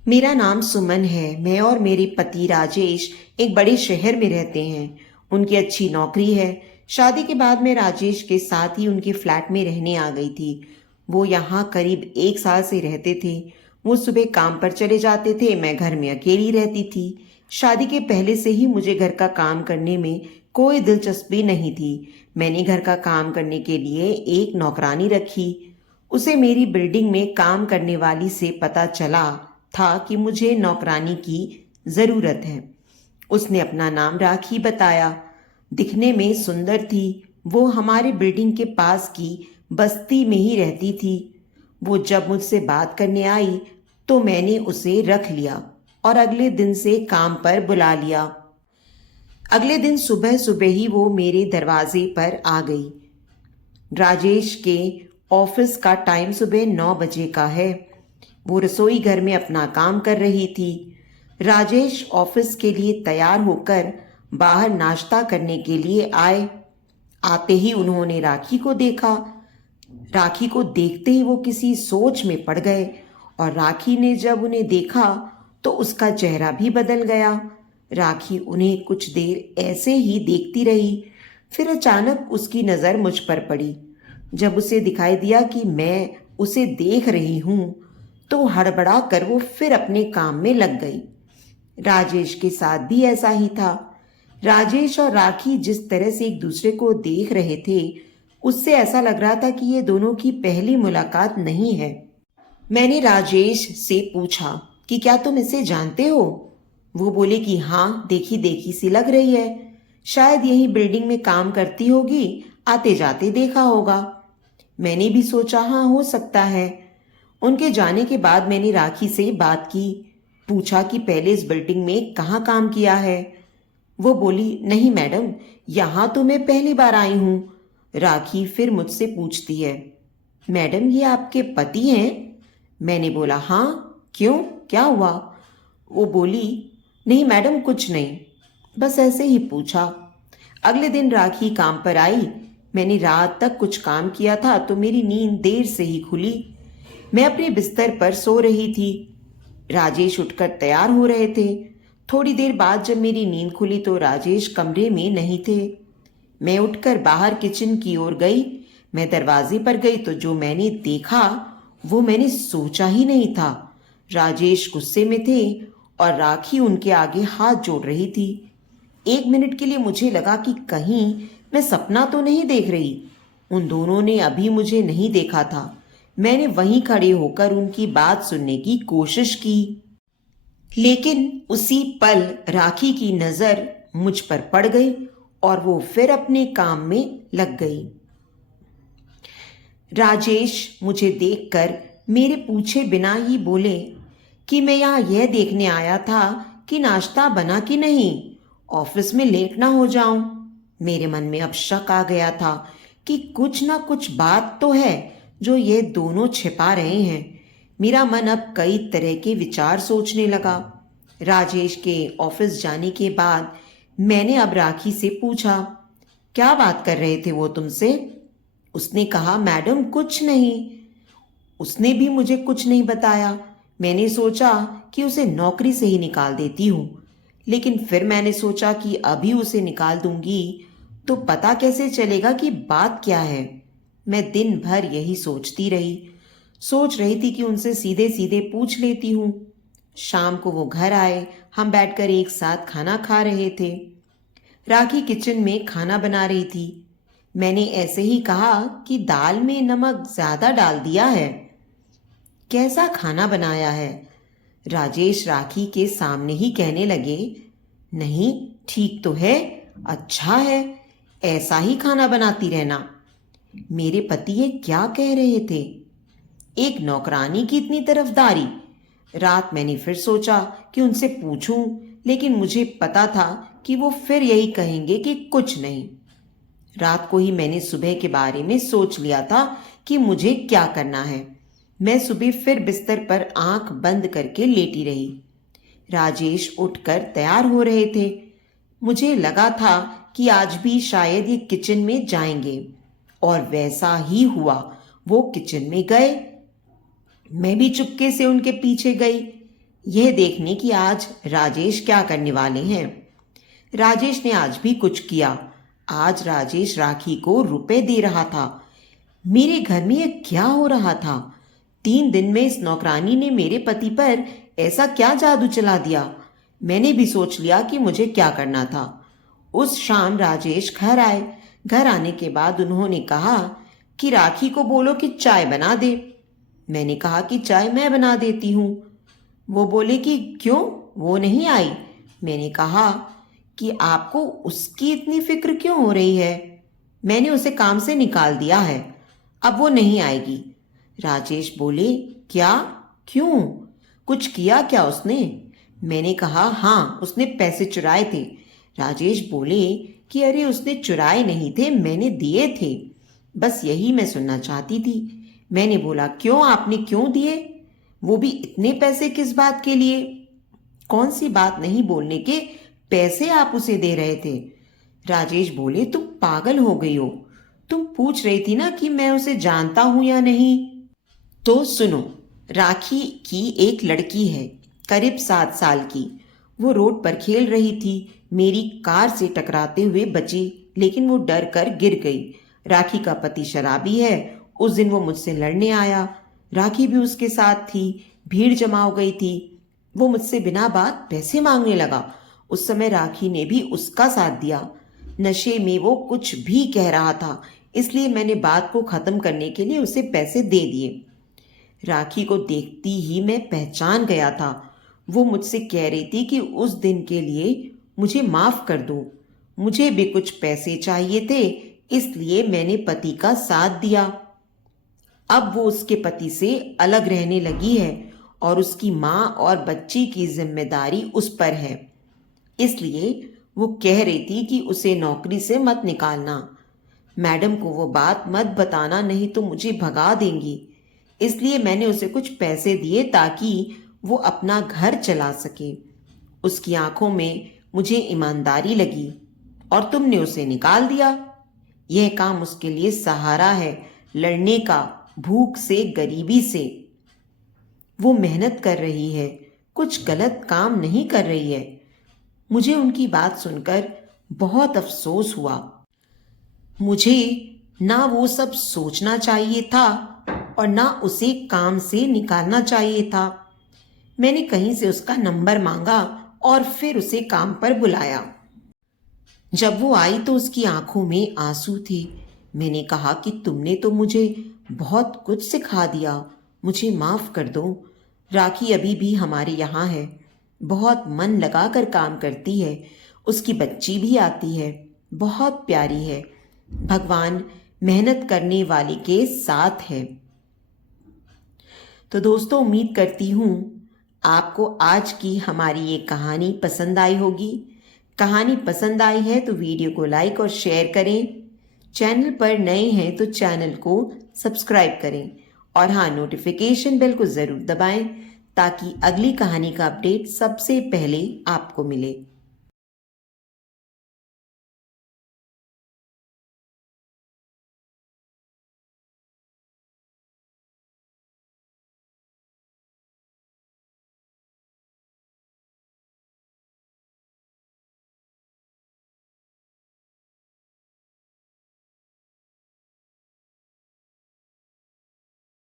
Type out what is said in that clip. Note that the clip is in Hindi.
मेरा नाम सुमन है। मैं और मेरे पति राजेश एक बड़े शहर में रहते हैं। उनकी अच्छी नौकरी है। शादी के बाद मैं राजेश के साथ ही उनके फ्लैट में रहने आ गई थी। वो यहाँ करीब 1 साल से रहते थे। वो सुबह काम पर चले जाते थे, मैं घर में अकेली रहती थी। शादी के पहले से ही मुझे घर का काम करने में कोई दिलचस्पी नहीं थी। मैंने घर का काम करने के लिए एक नौकरानी रखी। उसे मेरी बिल्डिंग में काम करने वाली से पता चला था कि मुझे नौकरानी की जरूरत है। उसने अपना नाम राखी बताया। दिखने में सुंदर थी। वो हमारे बिल्डिंग के पास की बस्ती में ही रहती थी। वो जब मुझसे बात करने आई तो मैंने उसे रख लिया और अगले दिन से काम पर बुला लिया। अगले दिन सुबह सुबह ही वो मेरे दरवाजे पर आ गई। राजेश के ऑफिस का टाइम सुबह 9 बजे का है। वो रसोई घर में अपना काम कर रही थी। राजेश ऑफिस के लिए तैयार होकर बाहर नाश्ता करने के लिए आए। आते ही उन्होंने राखी को देखा। राखी को देखते ही वो किसी सोच में पड़ गए और राखी ने जब उन्हें देखा तो उसका चेहरा भी बदल गया। राखी उन्हें कुछ देर ऐसे ही देखती रही। फिर अचानक उसकी नज़र मुझ पर पड़ी। जब उसे दिखाई दिया कि मैं उसे देख रही हूं तो हड़बड़ा कर वो फिर अपने काम में लग गई। राजेश के साथ भी ऐसा ही था। राजेश और राखी जिस तरह से एक दूसरे को देख रहे थे, उससे ऐसा लग रहा था कि ये दोनों की पहली मुलाकात नहीं है। मैंने राजेश से पूछा कि क्या तुम इसे जानते हो? वो बोले कि हाँ, देखी देखी सी लग रही है। शायद यही बिल्डिंग में काम करती होगी, आते जाते देखा होगा। मैंने भी सोचा हाँ, हो सकता है। उनके जाने के बाद मैंने राखी से बात की। पूछा कि पहले इस बिल्डिंग में कहाँ काम किया है। वो बोली नहीं मैडम, यहाँ तो मैं पहली बार आई हूँ। राखी फिर मुझसे पूछती है, मैडम ये आपके पति हैं? मैंने बोला हाँ। क्यों, क्या हुआ? वो बोली नहीं मैडम, कुछ नहीं, बस ऐसे ही पूछा। अगले दिन राखी काम पर आई। मैंने रात तक कुछ काम किया था तो मेरी नींद देर से ही खुली। मैं अपने बिस्तर पर सो रही थी। राजेश उठकर तैयार हो रहे थे। थोड़ी देर बाद जब मेरी नींद खुली तो राजेश कमरे में नहीं थे। मैं उठकर बाहर किचन की ओर गई। मैं दरवाजे पर गई तो जो मैंने देखा वो मैंने सोचा ही नहीं था। राजेश गुस्से में थे और राखी उनके आगे हाथ जोड़ रही थी। 1 मिनट के लिए मुझे लगा कि कहीं मैं सपना तो नहीं देख रही। उन दोनों ने अभी मुझे नहीं देखा था। मैंने वहीं खड़े होकर उनकी बात सुनने की कोशिश की, लेकिन उसी पल राखी की नजर मुझ पर पड़ गई और वो फिर अपने काम में लग गई। राजेश मुझे देखकर मेरे पूछे बिना ही बोले कि मैं यहाँ यह देखने आया था कि नाश्ता बना कि नहीं, ऑफिस में लेट ना हो जाऊं। मेरे मन में अब शक आ गया था कि कुछ ना कुछ बात तो है जो ये दोनों छिपा रहे हैं। मेरा मन अब कई तरह के विचार सोचने लगा। राजेश के ऑफिस जाने के बाद मैंने अब राखी से पूछा, क्या बात कर रहे थे वो तुमसे? उसने कहा मैडम कुछ नहीं। उसने भी मुझे कुछ नहीं बताया। मैंने सोचा कि उसे नौकरी से ही निकाल देती हूँ, लेकिन फिर मैंने सोचा कि अभी उसे निकाल दूंगी तो पता कैसे चलेगा कि बात क्या है। मैं दिन भर यही सोचती रही। सोच रही थी कि उनसे सीधे सीधे पूछ लेती हूँ। शाम को वो घर आए। हम बैठकर एक साथ खाना खा रहे थे। राखी किचन में खाना बना रही थी। मैंने ऐसे ही कहा कि दाल में नमक ज्यादा डाल दिया है। कैसा खाना बनाया है? राजेश राखी के सामने ही कहने लगे, नहीं ठीक तो है, अच्छा है, ऐसा ही खाना बनाती रहना। मेरे पति ये क्या कह रहे थे? एक नौकरानी की इतनी तरफदारी। रात मैंने फिर सोचा कि उनसे पूछूं, लेकिन मुझे पता था कि वो फिर यही कहेंगे कि कुछ नहीं। रात को ही मैंने सुबह के बारे में सोच लिया था कि मुझे क्या करना है। मैं सुबह फिर बिस्तर पर आंख बंद करके लेटी रही। राजेश उठकर तैयार हो रहे थे। मुझे लगा था कि आज भी शायद ये किचन में जाएंगे, और वैसा ही हुआ। वो किचन में गए। मैं भी चुपके से उनके पीछे गई। यह देखने की आज राजेश क्या करने वाले हैं। राजेश ने आज भी कुछ किया। आज राजेश राखी को रुपए दे रहा था। मेरे घर में यह क्या हो रहा था? 3 दिन में इस नौकरानी ने मेरे पति पर ऐसा क्या जादू चला दिया? मैंने भी सोच लिया कि मुझे क्या करना था। उस शाम राजेश घर आए। घर आने के बाद उन्होंने कहा कि राखी को बोलो कि चाय बना दे। मैंने कहा कि चाय मैं बना देती हूँ। वो बोले कि क्यों, वो नहीं आई? मैंने कहा कि आपको उसकी इतनी फिक्र क्यों हो रही है? मैंने उसे काम से निकाल दिया है, अब वो नहीं आएगी। राजेश बोले, क्या? क्यों? कुछ किया क्या उसने? मैंने कहा, हाँ, उसने पैसे चुराए थे। राजेश बोले कि अरे उसने चुराए नहीं थे, मैंने दिए थे। बस यही मैं सुनना चाहती थी। मैंने बोला, क्यों, आपने क्यों दिए? वो भी इतने पैसे किस बात के लिए? कौन सी बात नहीं बोलने के पैसे आप उसे दे रहे थे? राजेश बोले, तुम पागल हो गई हो। तुम पूछ रही थी ना कि मैं उसे जानता हूं या नहीं। तो सुनो, राखी की एक लड़की है, करीब 7 साल की। वो रोड पर खेल रही थी, मेरी कार से टकराते हुए बची, लेकिन वो डर कर गिर गई। राखी का पति शराबी है। उस दिन वो मुझसे लड़ने आया। राखी भी उसके साथ थी। भीड़ जमा हो गई थी। वो मुझसे बिना बात पैसे मांगने लगा। उस समय राखी ने भी उसका साथ दिया। नशे में वो कुछ भी कह रहा था, इसलिए मैंने बात को खत्म करने के लिए उसे पैसे दे दिए। राखी को देखती ही मैं पहचान गया था। वो मुझसे कह रही थी कि उस दिन के लिए मुझे माफ कर दो। मुझे भी कुछ पैसे चाहिए थे, इसलिए मैंने पति का साथ दिया। अब वो उसके पति से अलग रहने लगी है और उसकी माँ और बच्ची की जिम्मेदारी उस पर है। इसलिए वो कह रही थी कि उसे नौकरी से मत निकालना। मैडम को वो बात मत बताना, नहीं तो मुझे भगा देंगी। इसलिए मैंने उसे कुछ पैसे दिए ताकि वो अपना घर चला सके। उसकी आंखों में मुझे ईमानदारी लगी और तुमने उसे निकाल दिया। यह काम उसके लिए सहारा है लड़ने का, भूख से, गरीबी से। वो मेहनत कर रही है, कुछ गलत काम नहीं कर रही है। मुझे उनकी बात सुनकर बहुत अफसोस हुआ। मुझे ना वो सब सोचना चाहिए था और ना उसे काम से निकालना चाहिए था। मैंने कहीं से उसका नंबर मांगा और फिर उसे काम पर बुलाया। जब वो आई तो उसकी आंखों में आंसू थे। मैंने कहा कि तुमने तो मुझे बहुत कुछ सिखा दिया, मुझे माफ कर दो। राखी अभी भी हमारे यहाँ है, बहुत मन लगाकर काम करती है। उसकी बच्ची भी आती है, बहुत प्यारी है। भगवान मेहनत करने वाले के साथ है। तो दोस्तों, उम्मीद करती हूँ आपको आज की हमारी ये कहानी पसंद आई होगी। कहानी पसंद आई है तो वीडियो को लाइक और शेयर करें। चैनल पर नए हैं तो चैनल को सब्सक्राइब करें और हाँ, नोटिफिकेशन बेल को ज़रूर दबाएं ताकि अगली कहानी का अपडेट सबसे पहले आपको मिले।